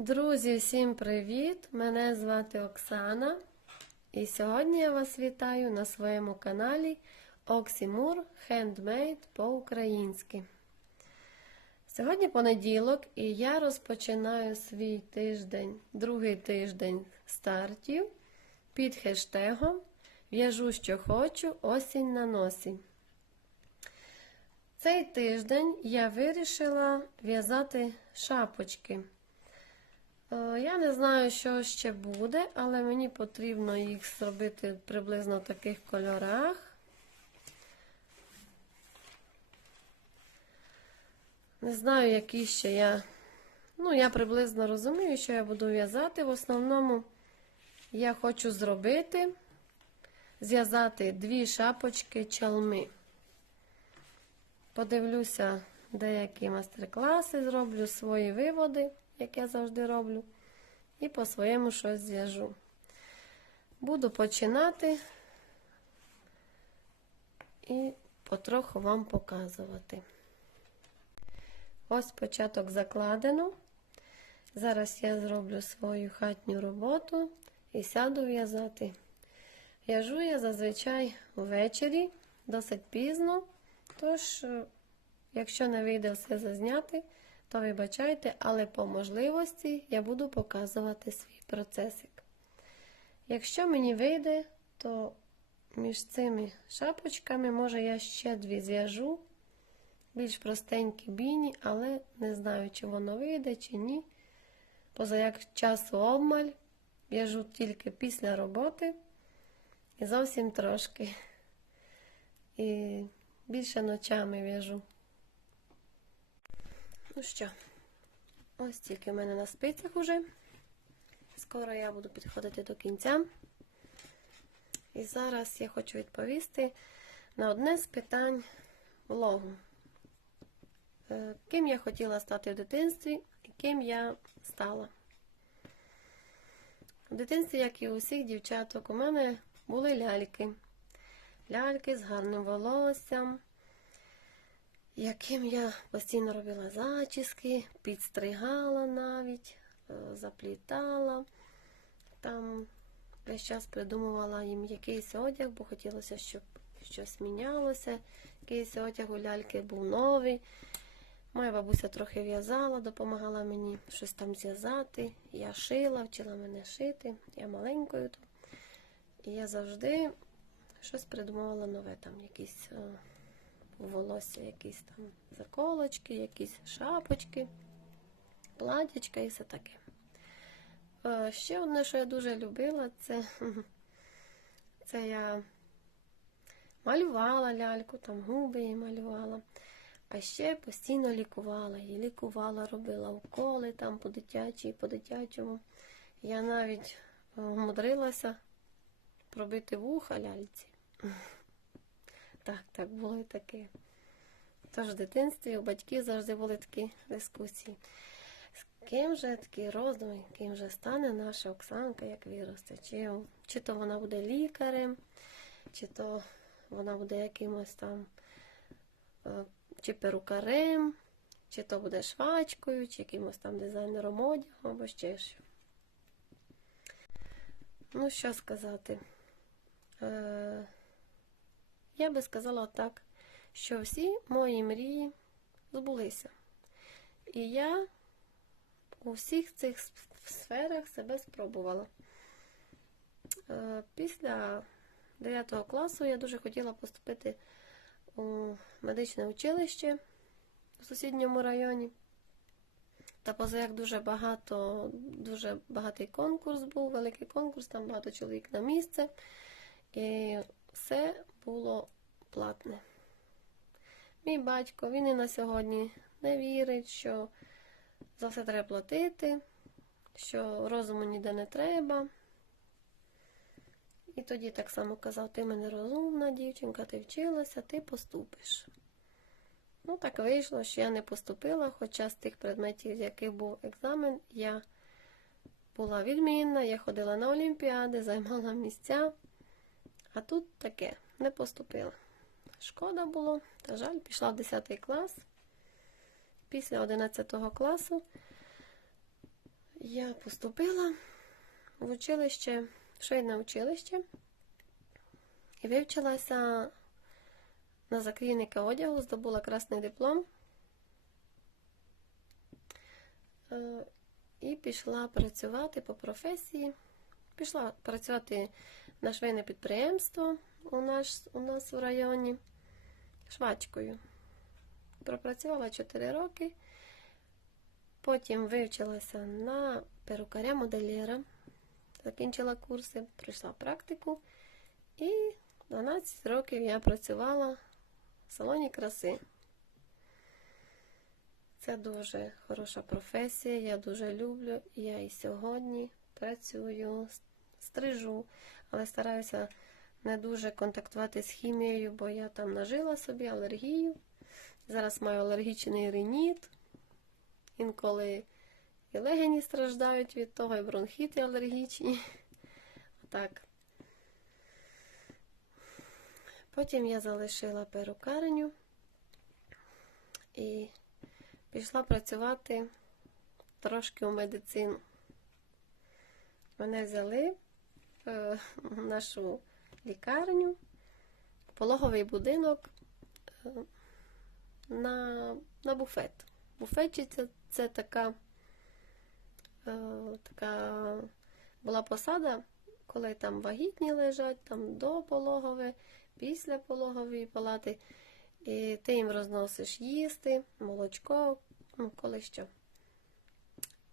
Друзі, всім привіт! Мене звати Оксана. І сьогодні я вас вітаю на своєму каналі Оксімур Handmade по-українськи. Сьогодні понеділок, і я розпочинаю свій тиждень, другий тиждень стартів під хештегом В'яжу, що хочу, осінь на носі. Цей тиждень я вирішила в'язати шапочки. Е, Я не знаю, що ще буде, але мені потрібно їх зробити приблизно в таких кольорах. Не знаю, які ще я. Ну, я приблизно розумію, що я буду в'язати. В основному я хочу зробити, зв'язати дві шапочки чалми. Подивлюся деякі майстер-класи, зроблю свої виводи, як я завжди роблю, і по-своєму щось зв'яжу. Буду починати і потроху вам показувати. Ось початок закладено. Зараз я зроблю свою хатню роботу і сяду в'язати. В'яжу я зазвичай ввечері, досить пізно. Тож, якщо не вийде все зазняти, то вибачайте, але по можливості я буду показувати свій процесик. Якщо мені вийде, то між цими шапочками, може, я ще дві зв'яжу, більш простенькі біні, але не знаю, чи воно вийде, чи ні. Поза як часу обмаль, в'яжу тільки після роботи і зовсім трошки. І більше ночами в'яжу. Ну що, ось тільки в мене на спицях уже. Скоро я буду підходити до кінця. І зараз я хочу відповісти на одне з питань влогу. Е, Ким я хотіла стати в дитинстві і ким я стала. В дитинстві, як і у всіх дівчаток, у мене були ляльки. Ляльки з гарним волоссям, яким я постійно робила зачіски, підстригала навіть, е, заплітала. Там весь час придумувала їм якийсь одяг, бо хотілося, щоб щось мінялося. Якийсь одяг у ляльки був новий. Моя бабуся трохи в'язала, допомагала мені щось там зв'язати. Я шила, вчила мене шити. Я маленькою. І я завжди щось придумувала нове, там якісь е, волосся, якісь там заколочки, якісь шапочки, платячка і все таке. Е, Ще одне, що я дуже любила, це, це я малювала ляльку, там губи її малювала. А ще постійно лікувала її, лікувала, робила уколи там по дитячій, по дитячому. Я навіть е, умудрилася пробити вуха ляльці. Так, так було і таке. Тож в дитинстві у батьків завжди були такі дискусії. З ким же такі роздуми, ким же стане наша Оксанка, як виросте? Чи, чи то вона буде лікарем, чи то вона буде якимось там е, чи перукарем, чи то буде швачкою, чи якимось там дизайнером одягу, або ще що. Ну, що сказати? Е, я би сказала так, що всі мої мрії збулися. І я у всіх цих сферах себе спробувала. Е, Після 9 класу я дуже хотіла поступити у медичне училище у сусідньому районі. Та поза як дуже багато, дуже багатий конкурс був, великий конкурс, там багато чоловік на місце. І все було платне. Мій батько, він і на сьогодні не вірить, що за все треба платити, що розуму ніде не треба. І тоді так само казав, ти мене розумна дівчинка, ти вчилася, ти поступиш. Ну, так вийшло, що я не поступила, хоча з тих предметів, з яких був екзамен, я була відмінна, я ходила на олімпіади, займала місця. А тут таке не поступила. Шкода було, та жаль, пішла в 10 клас. Після 11 класу я поступила в училище, швейне училище і вивчилася на закрійника одягу, здобула красний диплом. Е, І пішла працювати по професії. Пішла працювати на швейне підприємство у нас, у нас в районі швачкою. Пропрацювала 4 роки. Потім вивчилася на перукаря-модельєра, закінчила курси, пройшла практику. І 12 років я працювала в салоні краси. Це дуже хороша професія, я дуже люблю. Я і сьогодні працюю, стрижу, але стараюся не дуже контактувати з хімією, бо я там нажила собі алергію. Зараз маю алергічний риніт. Інколи і легені страждають від того, і бронхіти алергічні. Так. Потім я залишила перукарню і пішла працювати трошки у медицину. Мене взяли нашу лікарню, пологовий будинок е, на, на буфет. Буфетчиця це, це така, е, така була посада, коли там вагітні лежать, там до пологове, після пологової палати. І ти їм розносиш їсти, молочко, ну, коли що.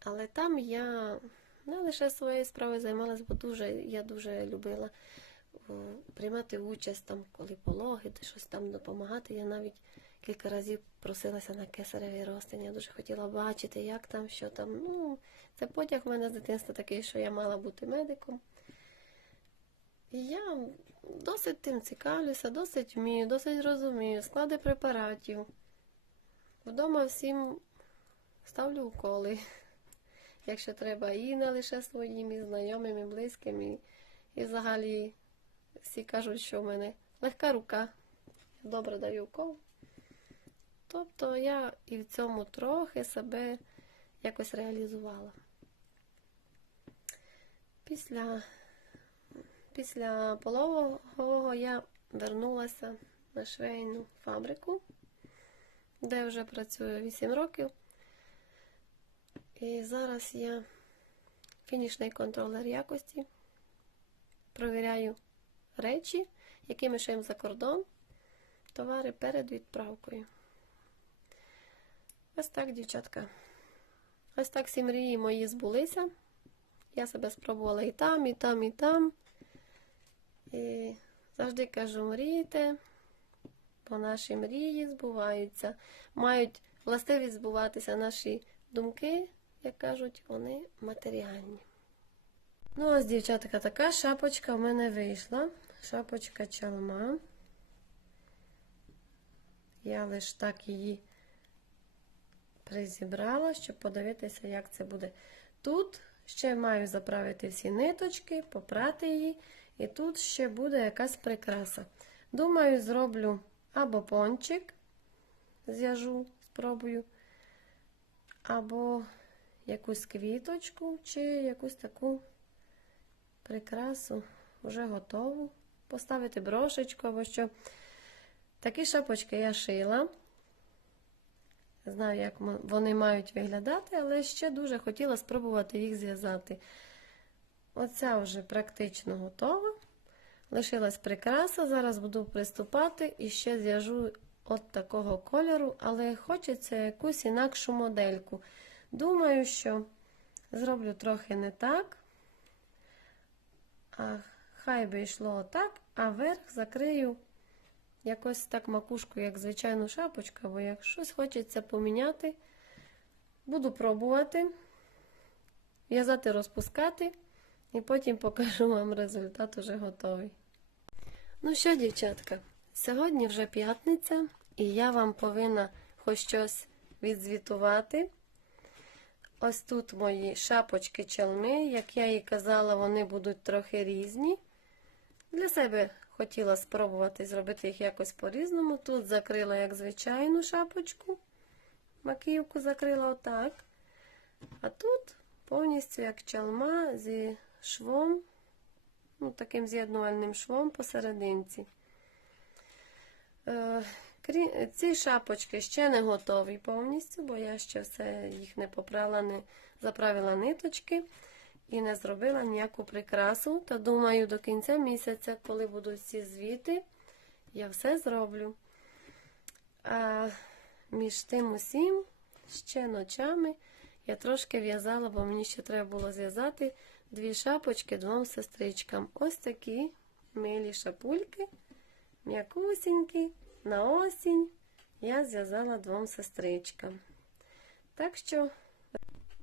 Але там я не лише своєю справою займалася, бо дуже, я дуже любила приймати участь, там, коли пологи, щось там допомагати. Я навіть кілька разів просилася на кесаревий розтин. Я дуже хотіла бачити, як там, що там. Ну, Це потяг в мене з дитинства такий, що я мала бути медиком. І я досить тим цікавлюся, досить вмію, досить розумію, склади препаратів. Вдома всім ставлю уколи, якщо треба, і не лише своїм, і знайомим, і близьким. І, і взагалі всі кажуть, що в мене легка рука. Добре даю укол. Тобто я і в цьому трохи себе якось реалізувала. Після Після пологового я вернулася на швейну фабрику, де вже працюю 8 років. І зараз я фінішний контролер якості. Провіряю речі, які ми шиємо за кордон, товари перед відправкою. Ось так, дівчатка. Ось так всі мрії мої збулися. Я себе спробувала і там, і там, і там. І завжди кажу, мрійте, бо наші мрії збуваються. Мають властивість збуватися наші думки, як кажуть, вони матеріальні. Ну, ось, дівчатка, така шапочка в мене вийшла. Шапочка чалма. Я лише так її призібрала, щоб подивитися, як це буде. Тут ще маю заправити всі ниточки, попрати її. І тут ще буде якась прикраса. Думаю, зроблю або пончик, зв'яжу, спробую, або якусь квіточку, чи якусь таку прикрасу вже готову. Поставити брошечку або що. Такі шапочки я шила. Знаю, як вони мають виглядати, але ще дуже хотіла спробувати їх зв'язати. Оця вже практично готова. Лишилась прикраса, зараз буду приступати і ще зв'яжу от такого кольору, але хочеться якусь інакшу модельку. Думаю, що зроблю трохи не так. А хай би йшло отак, а верх закрию якось так макушку, як звичайну шапочку, бо як щось хочеться поміняти, буду пробувати, в'язати, розпускати. І потім покажу вам результат уже готовий. Ну що, дівчатка, сьогодні вже п'ятниця, і я вам повинна хоч щось відзвітувати. Ось тут мої шапочки чалми, як я і казала, вони будуть трохи різні. Для себе хотіла спробувати зробити їх якось по-різному. Тут закрила, як звичайну шапочку, маківку закрила отак. А тут повністю як чалма зі швом, ну, таким з'єднувальним швом посерединці. Ці шапочки ще не готові повністю, бо я ще все їх не поправила, не заправила ниточки і не зробила ніяку прикрасу. Та думаю, до кінця місяця, коли будуть всі звіти, я все зроблю. А між тим усім, ще ночами я трошки в'язала, бо мені ще треба було зв'язати дві шапочки двом сестричкам. Ось такі милі шапульки, м'якусінькі, на осінь я зв'язала двом сестричкам. Так що,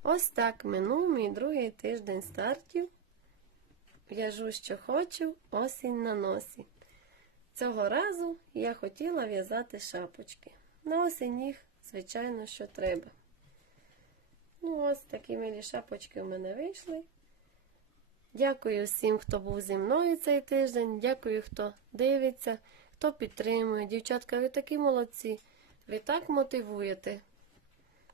ось так минув мій другий тиждень стартів. В'яжу, що хочу, осінь на носі. Цього разу я хотіла в'язати шапочки. На осінь їх, звичайно, що треба. Ну, ось такі милі шапочки у мене вийшли. Дякую всім, хто був зі мною цей тиждень. Дякую, хто дивиться, хто підтримує. Дівчатка, ви такі молодці. Ви так мотивуєте.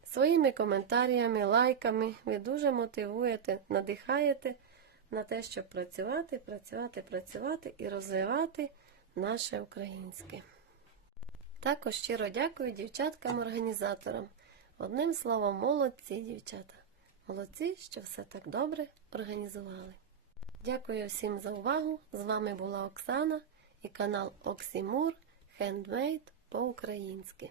Своїми коментарями, лайками ви дуже мотивуєте, надихаєте на те, щоб працювати, працювати, працювати і розвивати наше українське. Також щиро дякую дівчаткам-організаторам. Одним словом, молодці, дівчата. Молодці, що все так добре організували. Дякую всім за увагу. З вами була Оксана і канал Оксімур Хендмейд по-українськи.